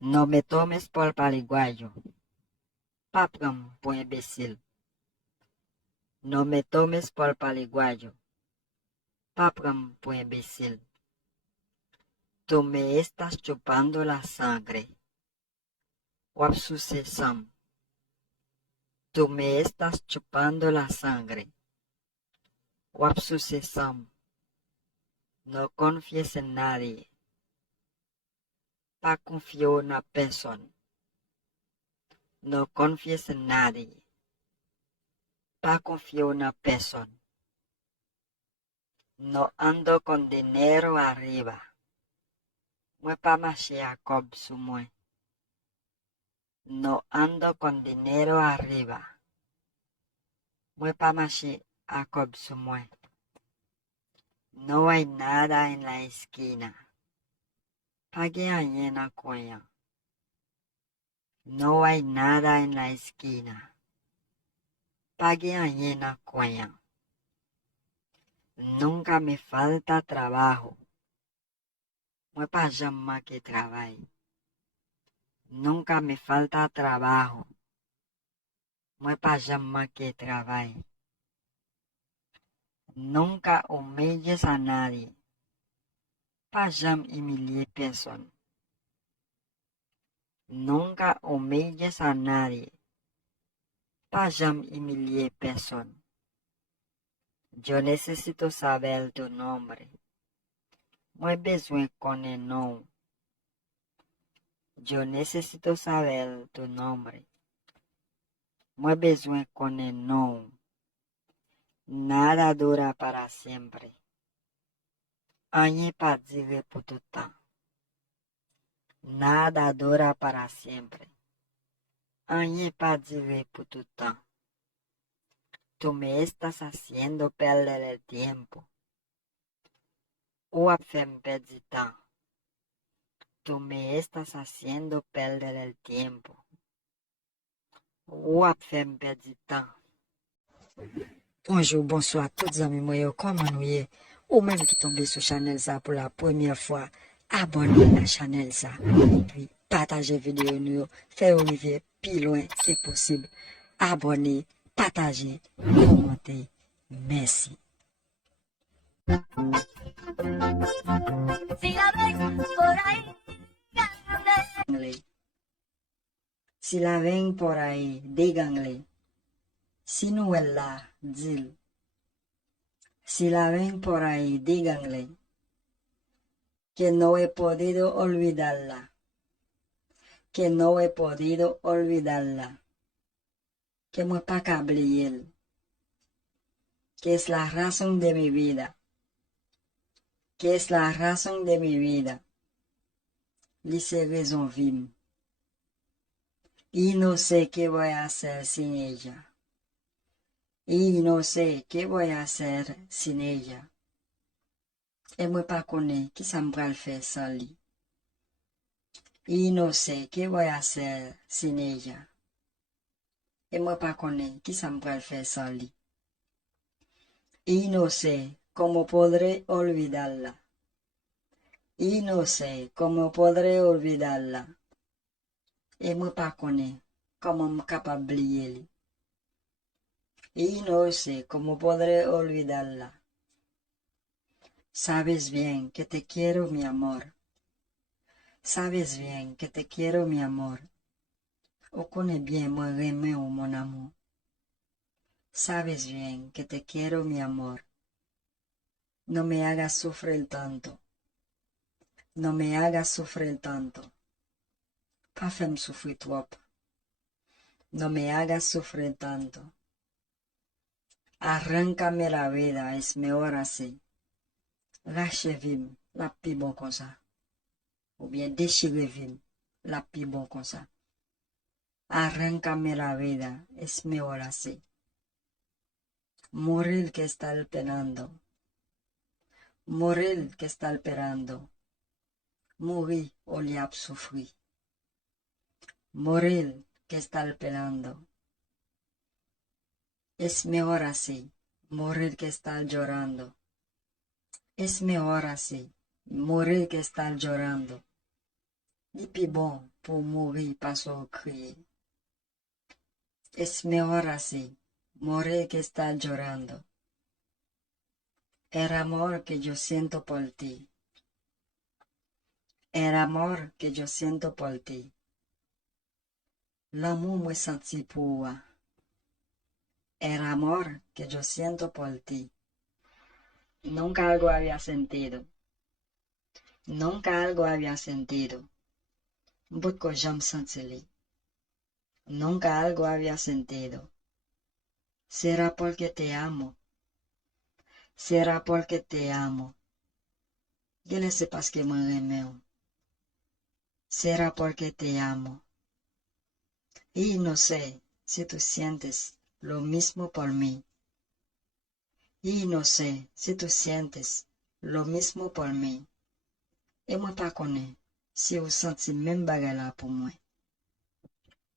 No me tomes por paraguayo, papram por imbécil. No me tomes por paraguayo, papram por imbécil. Tú me estás chupando la sangre, wapsusesam. Tú me estás chupando la sangre, wapsusesam. No confíes en nadie, pa confío en una persona. No confíes en nadie, pa confío en una persona. No ando con dinero arriba. Mwen pa mache a kob sou mwen. No ando con dinero arriba. Mwen pa mache a kob sou mwen. No hay nada en la esquina. Pa gen anyen nan kwenyan. No hay nada en la esquina. Pa gen anyen nan kwenyan. Nunca me falta trabajo. Mwen pa jam manke travay. Nunca me falta trabajo. Mwen pa jam manke travay. Nunca humilles a nadie. Pa jam humilier personne. Nunca humilles a nadie. Pa jam humilier personne. Yo necesito saber tu nombre. Mwen bezwen konen nou. Yo necesito saber tu nombre. Mwen bezwen konen nou. Nada dura para siempre. Anye pa dire pou tout temps. Nada dura para siempre. Anye pa dire pou tout temps. Tú me estás haciendo perder el tiempo. Ou ap fem perdi tan. Tú me estás haciendo perder el tiempo. Ou ap fem perdi tan. Bonjour, bonsoir, toutes amis moi yo, comment nou ye? Ou même qui tombe sur Chanel ça pour la première fois, abonnez à Chanel ça. Et puis, partagez vidéo nous, faire arriver plus loin que possible. Abonnez, partagez, commentez. Merci. Si la ves por ahí, Si la ven por ahí, díganle. Si no es la, dil. Si la ven por ahí, díganle que no he podido olvidarla. Que no he podido olvidarla. Que no pa cabliel. Que es la razón de mi vida. Que es la razón de mi vida. Dice raison vim. Y no sé qué voy a hacer sin ella. Y no sé qué voy a hacer sin ella. Et moi pas connais qui ça me pral faire sans lui. Y no sé qué voy a hacer sin ella. Et moi pas connais qui ça me pral faire sans lui. Y no sé cómo podré olvidarla. Y no sé cómo podré olvidarla. Et moi pas connais comment me capable oublier li. Y no sé cómo podré olvidarla. Sabes bien que te quiero, mi amor. Sabes bien que te quiero, mi amor. O connais bien moi remè ou mon amour. Sabes bien que te quiero, mi amor. No me hagas sufrir tanto. No me hagas sufrir tanto. Pa fem souffrir trop. No me hagas sufrir tanto. Arráncame la vida, es mejor así. Rache vim, la pi bon kon sa. Ou bien déchire vim, la pi bon kon sa. Arráncame la vida, es mejor así. Morir que está esperando. Morir que está esperando. Morir o li ap soufri. Morir que está esperando. Es mejor así. Morir que está llorando. Es mejor así. Morir que está llorando. Li pi bon pour mourir par son crier. Es mejor así, morir que estar llorando. El amor que yo siento por ti. El amor que yo siento por ti. L'amour me senti pour toi. El amor que yo siento por ti. Nunca algo había sentido. Nunca algo había sentido. Beaucoup j'aime sentir. Nunca algo había sentido. Será porque te amo. Será porque te amo. Dile c'est parce que me remeo. Será porque te amo. Y no sé si tú sientes lo mismo por mí. Y no sé si tú sientes lo mismo por mí. Et moi pas connais si vous sentez même bagay la pour moi.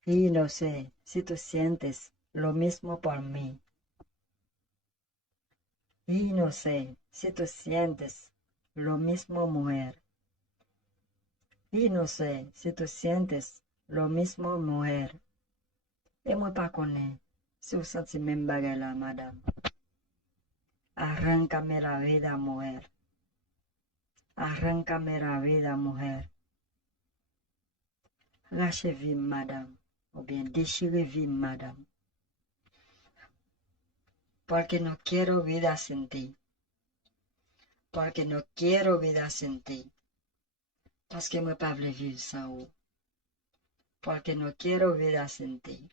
Y no sé si tú sientes lo mismo por mí. Y no sé si tú sientes lo mismo, mujer. Y no sé si tú sientes lo mismo, mujer. Et moi pas connais si vous sentez même bagay la, madame. Arráncame la vida, mujer. Arráncame la vida, mujer. Lâchez vie, madame. Ou bien déchirez vie, madame. Porque no quiero vida sin ti. Porque no quiero vida sin ti. Parce que moi pas vle vivre sans vous. Porque no quiero vida sin ti.